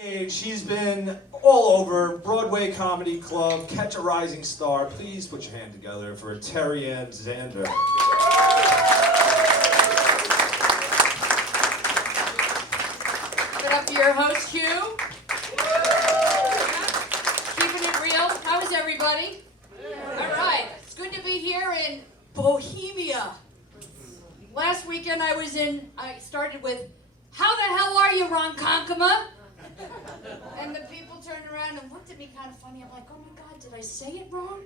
Stage. She's been all over Broadway Comedy Club, Catch a Rising Star. Please put your hand together for Terry Ann Zander. Give it up for your host, Hugh. Keeping it real. How is everybody? All right. It's good to be here in Bohemia. Last weekend I started with, "How the hell are you, Ronkonkoma?" And the people turned around and looked at me kind of funny. I'm like, oh my God, did I say it wrong?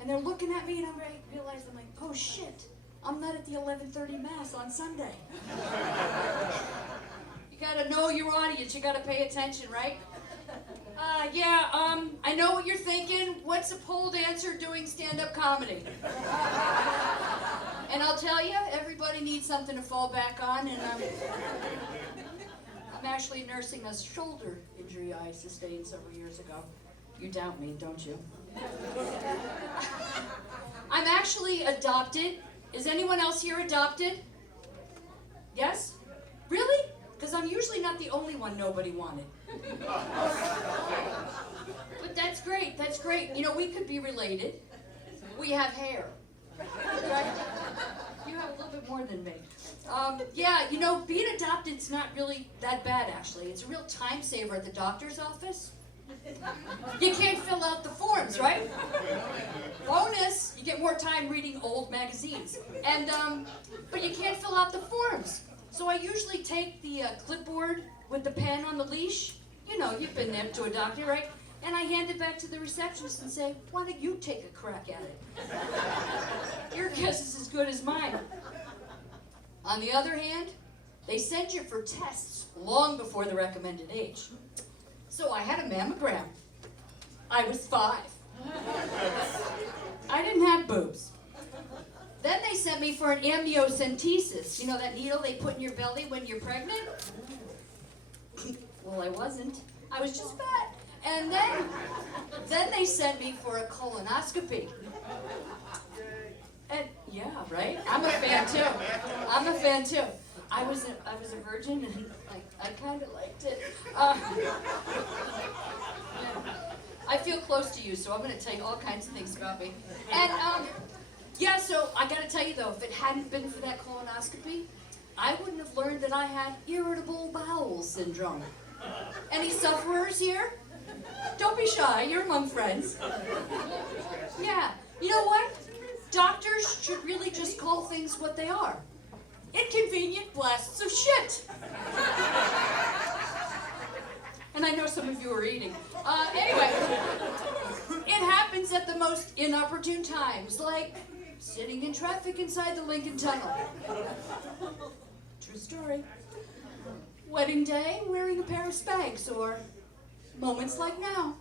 And they're looking at me and I realized, I'm like, oh shit, I'm not at the 11:30 Mass on Sunday. You gotta know your audience, you gotta pay attention, right? I know what you're thinking. What's a pole dancer doing stand-up comedy? And I'll tell you, everybody needs something to fall back on, and I'm actually nursing a shoulder injury I sustained several years ago. You doubt me, don't you? I'm actually adopted. Is anyone else here adopted? Yes? Really? Because I'm usually not the only one nobody wanted. But that's great, that's great. You know, we could be related. We have hair. Right? You have a little bit more than me. You know, being adopted's not really that bad, actually. It's a real time saver at the doctor's office. You can't fill out the forms, right? Bonus, you get more time reading old magazines. And, but you can't fill out the forms. So I usually take the clipboard with the pen on the leash. You know, you've been there to a doctor, right? And I hand it back to the receptionist and say, why don't you take a crack at it? Your guess is as good as mine. On the other hand, they send you for tests long before the recommended age. So I had a mammogram. I was 5. I didn't have boobs. Then they sent me for an amniocentesis. You know that needle they put in your belly when you're pregnant? Well, I wasn't. I was just fat. And then they sent me for a colonoscopy. And yeah, right? I'm a fan too. I'm a fan too. I was a virgin and I kind of liked it. I feel close to you, so I'm going to tell you all kinds of things about me. And so I got to tell you though, if it hadn't been for that colonoscopy, I wouldn't have learned that I had irritable bowel syndrome. Any sufferers here? Don't be shy, you're among friends. Yeah, you know what? Doctors should really just call things what they are. Inconvenient blasts of shit. And I know some of you are eating. Anyway, it happens at the most inopportune times, like sitting in traffic inside the Lincoln Tunnel. True story. Wedding day, wearing a pair of Spanx, or moments like now.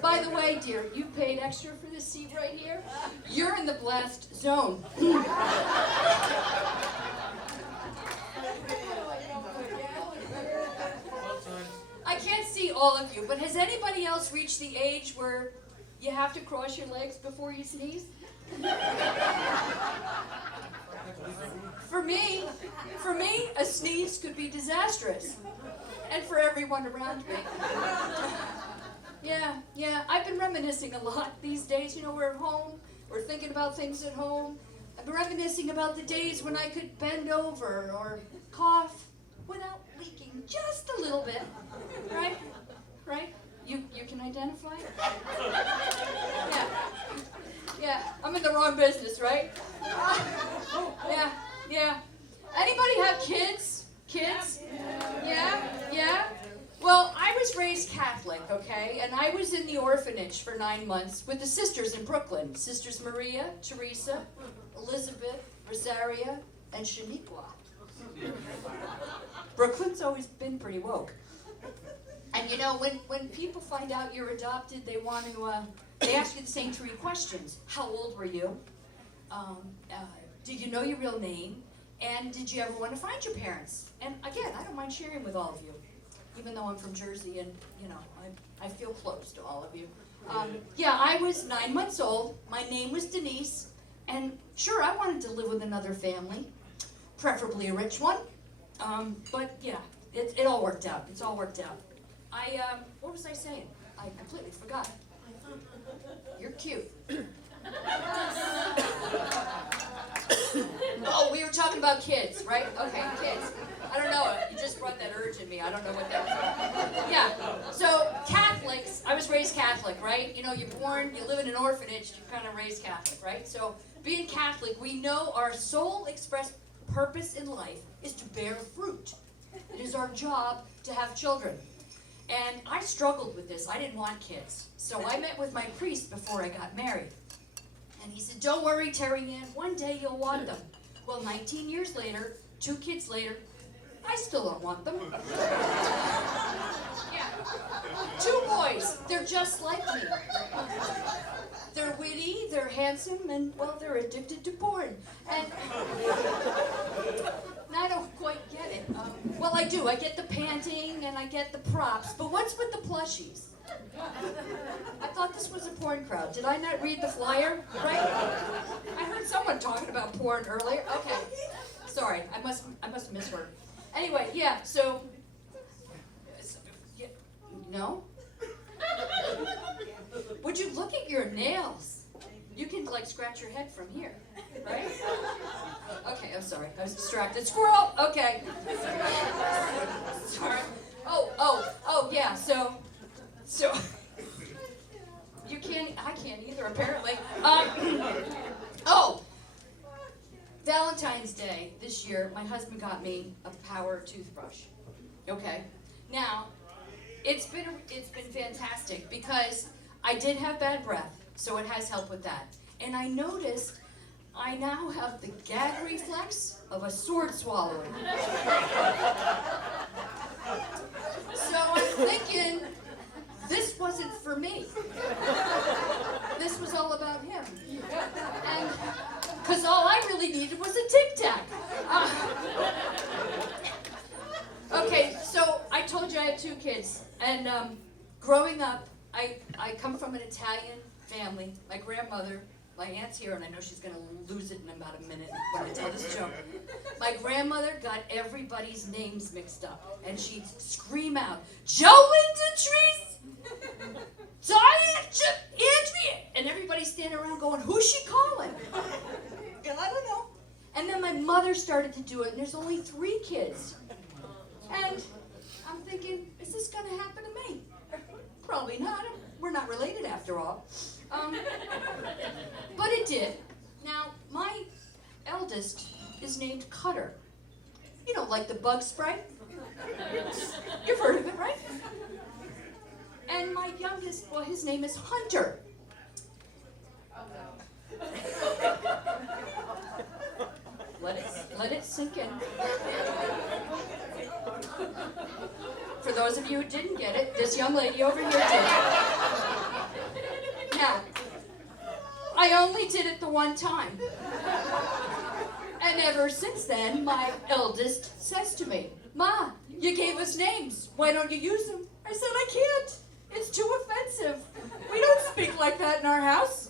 By the way, dear, you paid extra for this seat right here. You're in the blast zone. I can't see all of you, but has anybody else reached the age where you have to cross your legs before you sneeze? For me, a sneeze could be disastrous. And for everyone around me. Yeah, I've been reminiscing a lot these days. You know, we're at home, we're thinking about things at home. I've been reminiscing about the days when I could bend over or cough without leaking just a little bit. Right? Right? You can identify? Yeah, I'm in the wrong business, right? Yeah. Anybody have kids? Kids? Yeah? Well, I was raised Catholic, okay? And I was in the orphanage for 9 months with the sisters in Brooklyn. Sisters Maria, Teresa, Elizabeth, Rosaria, and Shaniqua. Brooklyn's always been pretty woke. And you know, when people find out you're adopted, they want to, they ask you the same 3 questions. How old were you? Did you know your real name? And did you ever want to find your parents? And again, I don't mind sharing with all of you, even though I'm from Jersey and, you know, I feel close to all of you. I was 9 months old. My name was Denise. And sure, I wanted to live with another family, preferably a rich one. But yeah, it all worked out. It's all worked out. what was I saying? I completely forgot. You're cute. Oh, we were talking about kids, right? Okay, kids. I don't know. You just brought that urge in me. I don't know what that was. Yeah. So Catholics, I was raised Catholic, right? You know, you're born, you live in an orphanage, you're kind of raised Catholic, right? So being Catholic, we know our sole express purpose in life is to bear fruit. It is our job to have children. And I struggled with this. I didn't want kids. So I met with my priest before I got married. And he said, don't worry, Terry Ann, one day you'll want them. Well, 19 years later, 2 kids later, I still don't want them. Yeah. 2 boys, they're just like me. They're witty, they're handsome, and, well, they're addicted to porn. And I don't quite get it. Well, I do. I get the panting and I get the props, but what's with the plushies? I thought this was a porn crowd. Did I not read the flyer? Right? I heard someone talking about porn earlier. Okay. Sorry, I must have misheard. Anyway, yeah, so yeah, no? Would you look at your nails? You can like scratch your head from here, right? Okay, I'm sorry. I was distracted. Squirrel! Okay. Sorry. Oh, yeah, so you can't, I can't either, apparently. Valentine's Day this year, my husband got me a power toothbrush. Okay. Now, it's been fantastic because I did have bad breath, so it has helped with that. And I noticed I now have the gag reflex of a sword swallower. So I'm thinking, this wasn't for me. This was all about him. And because all I really needed was a Tic Tac. Okay, so I told you I had 2 kids. And growing up, I come from an Italian family. My grandmother, my aunt's here, and I know she's going to lose it in about a minute when I tell this joke. My grandmother got everybody's names mixed up, and she'd scream out, Joe Linda Andrea, and everybody's standing around going, who's she calling? I don't know. And then my mother started to do it, and there's only 3 kids. And I'm thinking, is this going to happen to me? Probably not. We're not related after all. But it did. Now, my eldest is named Cutter. You know, like the bug spray? You've heard of it, right? And my youngest, well, his name is Hunter. Let it sink in. For those of you who didn't get it, this young lady over here did. Now, I only did it the one time. And ever since then, my eldest says to me, Ma, you gave us names. Why don't you use them? I said, I can't. It's too offensive. We don't speak like that in our house.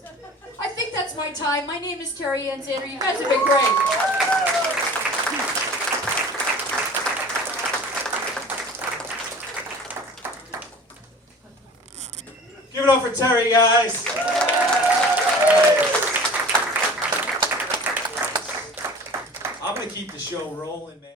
I think that's my time. My name is Terry Ann Zander. You guys have been great. Give it up for Terry, guys. I'm going to keep the show rolling, man.